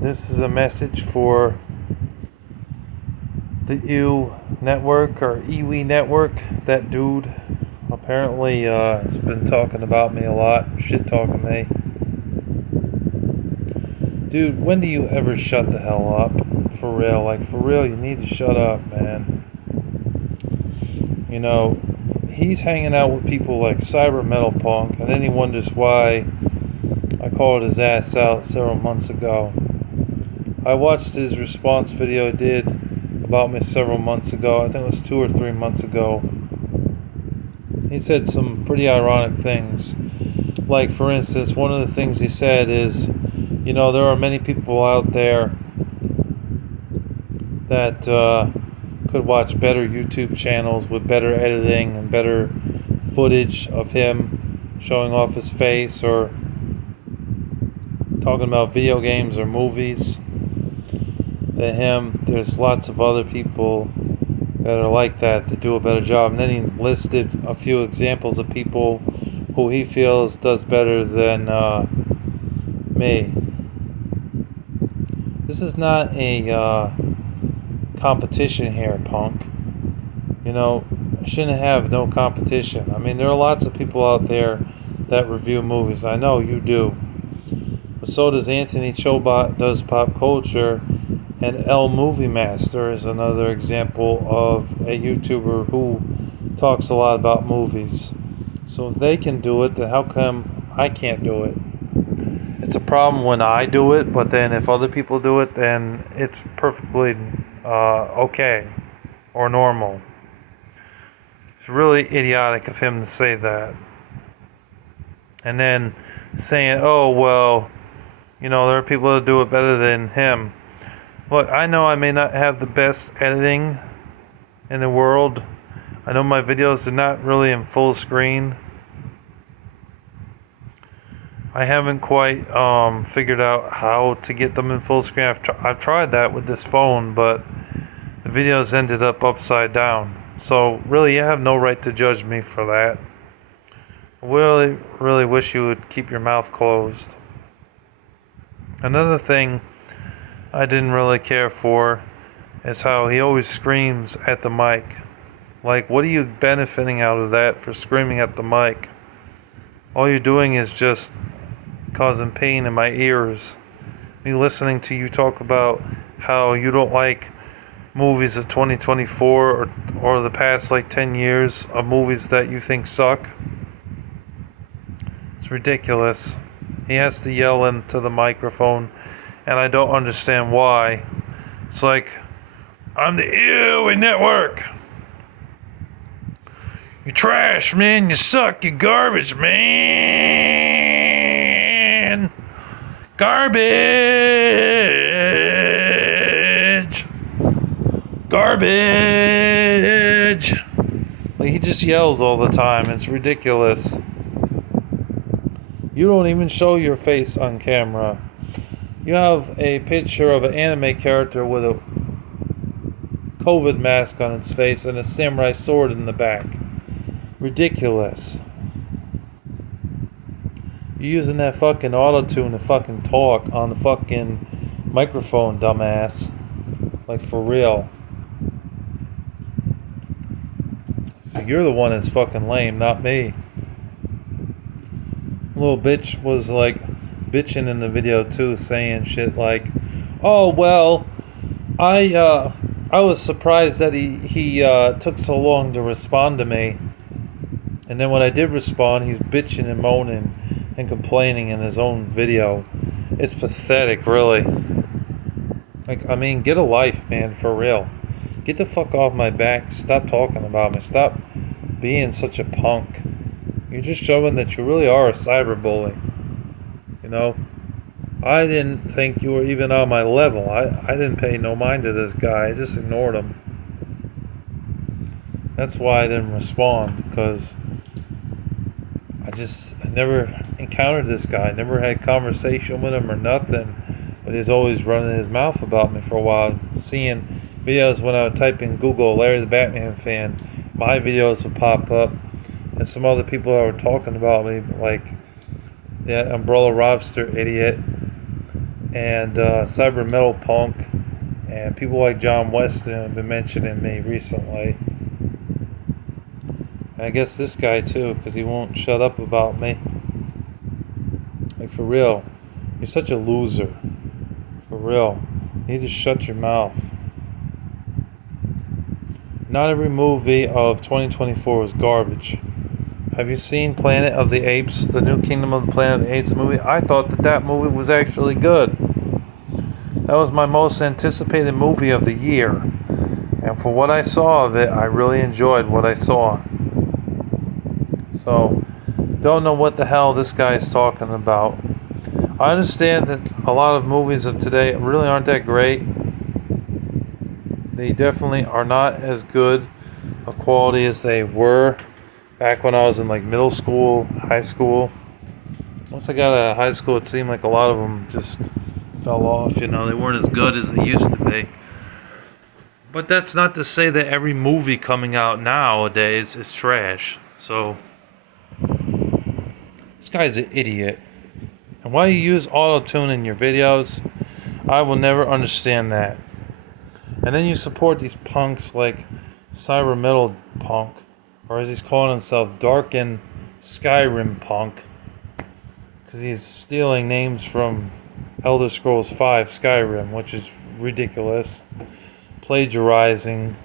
This is a message for the EU network or EWE network. That dude apparently has been talking about me a lot, shit talking me. Dude, when do you ever shut the hell up? For real, for real, you need to shut up, man. You know, he's hanging out with people like Cyber Metal Punk, and then he wonders why I called his ass out several months ago. I watched his response video he did about me several months ago. I think it was 2 or 3 months ago. He said some pretty ironic things. Like, for instance, one of the things he said is, you know, there are many people out there that could watch better YouTube channels with better editing and better footage of him showing off his face or talking about video games or movies than him. There's lots of other people that are like that do a better job. And then he listed a few examples of people who he feels does better than me. This is not a competition here, punk. You know, shouldn't have no competition. I mean, there are lots of people out there that review movies. I know you do. But so does Anthony Chobot does pop culture, and L Movie Master is another example of a YouTuber who talks a lot about movies. So if they can do it, then how come I can't do it? It's a problem when I do it, but then if other people do it, then it's perfectly okay or normal. It's really idiotic of him to say that. And then saying, oh, well, you know, there are people that do it better than him. Look, I know I may not have the best editing in the world. I know my videos are not really in full screen. I haven't quite figured out how to get them in full screen. I've tried that with this phone, but the videos ended up upside down. So really, you have no right to judge me for that. I really, really wish you would keep your mouth closed. Another thing I didn't really care for is how he always screams at the mic. Like, what are you benefiting out of that for screaming at the mic? All you're doing is just causing pain in my ears. Me listening to you talk about how you don't like movies of 2024 or the past like 10 years of movies that you think suck. It's ridiculous. He has to yell into the microphone, and I don't understand why. It's like, I'm the EWE network. You trash, man. You suck. You garbage, man. Garbage. Garbage. Like, he just yells all the time. It's ridiculous. You don't even show your face on camera. You have a picture of an anime character with a COVID mask on its face and a samurai sword in the back. Ridiculous. You're using that fucking auto-tune to fucking talk on the fucking microphone, dumbass. Like, for real. So you're the one that's fucking lame, not me. Little bitch was like bitching in the video too, saying shit like, oh well, I was surprised that he took so long to respond to me. And then when I did respond, he's bitching and moaning and complaining in his own video. It's pathetic, really. Like, I mean, get a life, man, for real. Get the fuck off my back. Stop talking about me. Stop being such a punk. You're just showing that you really are a cyberbully. You know? I didn't think you were even on my level. I didn't pay no mind to this guy. I just ignored him. That's why I didn't respond, because I never encountered this guy. Never had conversation with him or nothing. But he's always running his mouth about me for a while. Seeing videos when I would type in Google, Larry the Batman fan, my videos would pop up. And some other people that were talking about me, like that Umbrella Robster idiot, and cyber metal punk, and people like John Weston have been mentioning me recently. And I guess this guy too, because he won't shut up about me. Like, for real, you're such a loser. For real, you need to shut your mouth. Not every movie of 2024 was garbage. Have you seen Planet of the Apes, the new Kingdom of the Planet of the Apes movie? I thought that movie was actually good. That was my most anticipated movie of the year. And for what I saw of it, I really enjoyed what I saw. So, don't know what the hell this guy is talking about. I understand that a lot of movies of today really aren't that great. They definitely are not as good of quality as they were back when I was in like middle school, high school. Once I got out of high school, it seemed like a lot of them just fell off. They weren't as good as they used to be. But that's not to say that every movie coming out nowadays is trash. So, this guy's an idiot. And why do you use auto-tune in your videos? I will never understand that. And then you support these punks like Cyber Metal Punk, or as he's calling himself, Darken Skyrim Punk, because he's stealing names from Elder Scrolls V Skyrim, which is ridiculous. Plagiarizing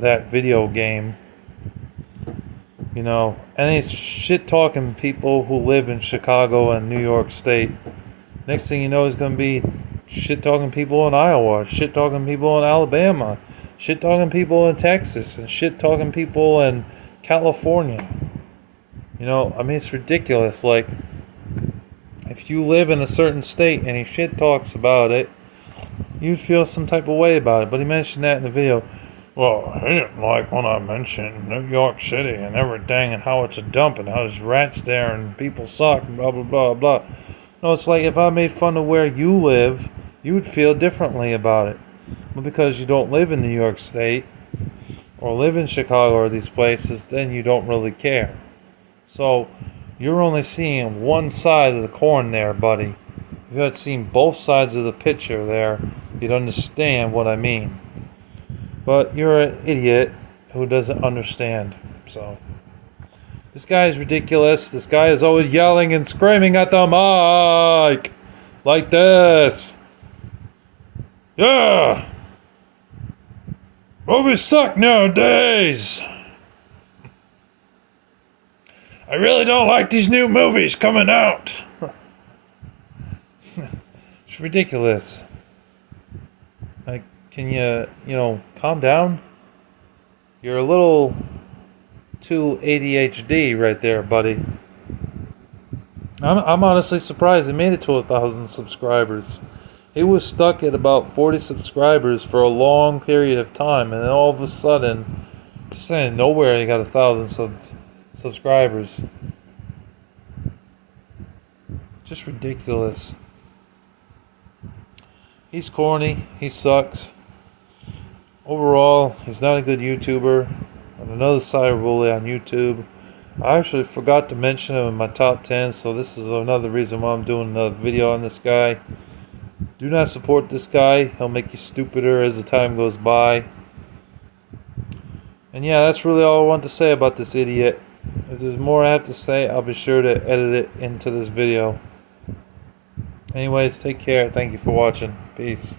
that video game. And he's shit-talking people who live in Chicago and New York State. Next thing you know, he's going to be shit-talking people in Iowa, shit-talking people in Alabama, shit-talking people in Texas, and shit-talking people in California. It's ridiculous. Like, if you live in a certain state and he shit-talks about it, you'd feel some type of way about it. But he mentioned that in the video. Well, he didn't like when I mentioned New York City and everything and how it's a dump and how there's rats there and people suck and blah, blah, blah, blah. No, it's like if I made fun of where you live, you would feel differently about it. But because you don't live in New York State or live in Chicago or these places, then you don't really care. So, you're only seeing one side of the coin there, buddy. If you had seen both sides of the picture there, you'd understand what I mean. But you're an idiot who doesn't understand. So, this guy is ridiculous. This guy is always yelling and screaming at the mic. Like this. Yeah! Movies suck nowadays. I really don't like these new movies coming out. It's ridiculous. Like, can you, calm down? You're a little too ADHD right there, buddy. I'm honestly surprised he made it to 1,000 subscribers. He was stuck at about 40 subscribers for a long period of time, and then all of a sudden, just out of nowhere, he got 1,000 subscribers. Just ridiculous. He's corny. He sucks. Overall, he's not a good YouTuber. I'm another cyberbully on YouTube. I actually forgot to mention him in my top 10, so this is another reason why I'm doing another video on this guy. Do not support this guy. He'll make you stupider as the time goes by. And yeah, that's really all I want to say about this idiot. If there's more I have to say, I'll be sure to edit it into this video. Anyways, take care. Thank you for watching. Peace.